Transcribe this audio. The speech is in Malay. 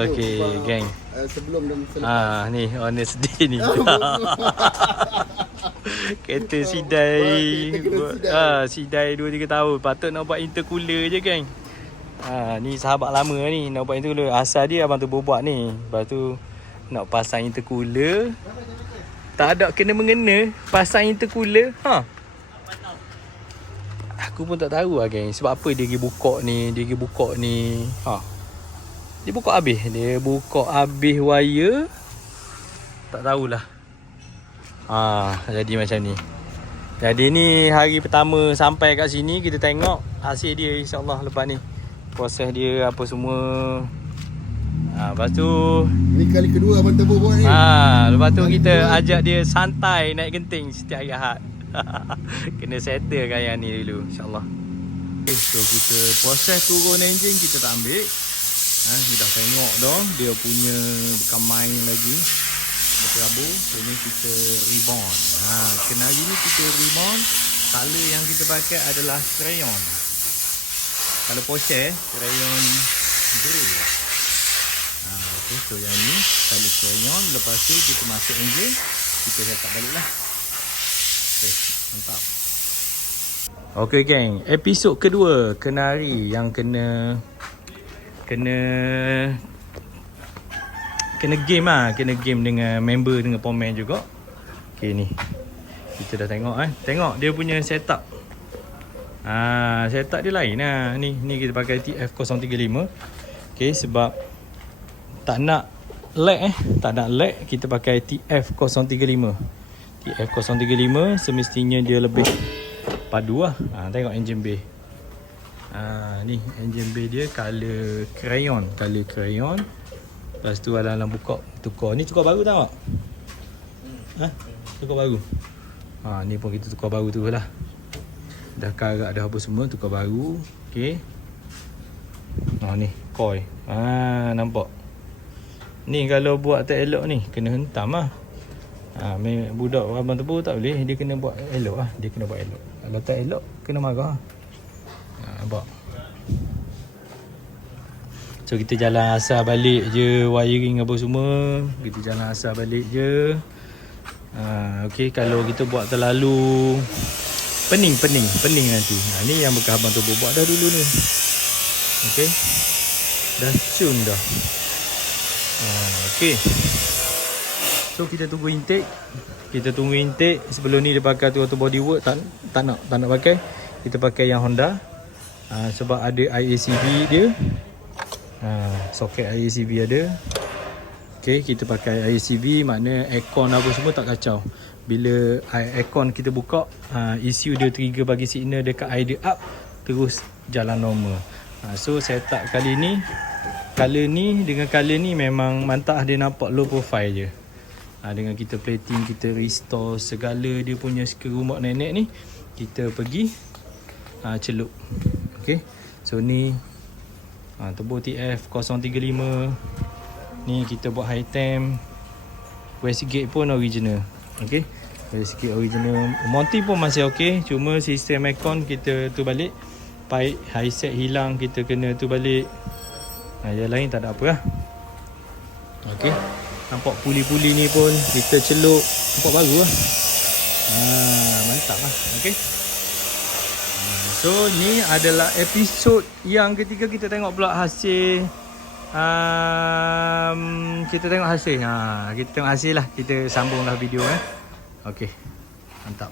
Okey, geng. Sebelum dan selepas. Ni honest day ni. Kereta sidai. Sidai 2-3 tahun. Patut nak buat intercooler je, geng. Ni sahabat lama ni nak buat intercooler. Asal dia abang tu berbuat ni. Lepas tu nak pasang intercooler. Tak ada kena mengena pasang intercooler. Aku pun tak tahu lah, geng. Sebab apa dia pergi buka ni. Dia buka habis wire. Tak tahulah. Jadi macam ni. Jadi ni hari pertama sampai kat sini. Kita tengok hasil dia, insyaAllah lepas ni. Proses dia apa semua. Lepas tu ni kali kedua abang Tebu buat ni. Lepas tu kita ajak dia santai naik genting setiap hari Ahad. Kena settle kan yang ni dulu, insyaAllah. Okay, so kita proses turun enjin kita tak ambil. Kita dah tengok dah dia punya bukan main lagi. Berterabur. So ni kita rebound. Kenali ni kita rebound. Color yang kita pakai adalah crayon. Kalau Porsche crayon grey. Okay, so yang ni color crayon. Lepas tu kita masuk enjin, kita letak balik lah. Okay, mantap. Okay, geng, episod kedua Kenari yang kena game lah. Kena game dengan member, dengan pemain juga. Okay, ni kita dah tengok tengok dia punya setup. Setup dia lain lah. Ni kita pakai TF035. Okay, sebab tak nak lag kita pakai TF035. TF035 semestinya dia lebih padu lah. Tengok engine bay. Ni engine bay dia color crayon. Lepas tu alang-alang buka tukar. Ni tukar baru tau. Tukar baru. Ni pun kita tukar baru tu lah. Dah karat dah apa semua, tukar baru. Okay. Ni coil. Nampak. Ni kalau buat tak elok ni kena hentam lah. Budak abang Tebu tak boleh. Dia kena buat elok lah. Kalau tak elok kena marah. Nampak. So kita jalan asal balik je. Wiring apa semua kita jalan asal balik je. Okay, kalau kita buat terlalu pening nanti. Ni yang bekas abang Tebu buat dah dulu ni. Okay, dah tune dah. Okay, so kita tunggu intake. Sebelum ni dia pakai tu auto body work. Tak nak pakai. Kita pakai yang Honda. Sebab ada IACV dia. Soket IACV ada. Okay, kita pakai IACV. Makna aircon apa semua tak kacau. Bila aircon kita buka, ECU dia trigger bagi signal dekat idle up, terus jalan normal. So setup kali ni, color ni memang mantap. Dia nampak low profile je. Dengan kita plating, kita restore segala dia punya skru remote nenek ni, kita pergi celup. Okay, so ni Tebu TF035. Ni kita buat high temp. Westgate pun original. Okay, Westgate original. Mounting pun masih okay. Cuma sistem aircon kita tu balik. Pipe high set hilang, kita kena tu balik. Yang lain tak ada apa lah. Okay, nampak puli-puli ni pun kita celup. Nampak baru lah. Mantap lah. Okay, so ni adalah episod yang ketiga. Kita tengok pula hasil. Kita tengok hasil lah. Kita sambunglah video. Okay, mantap.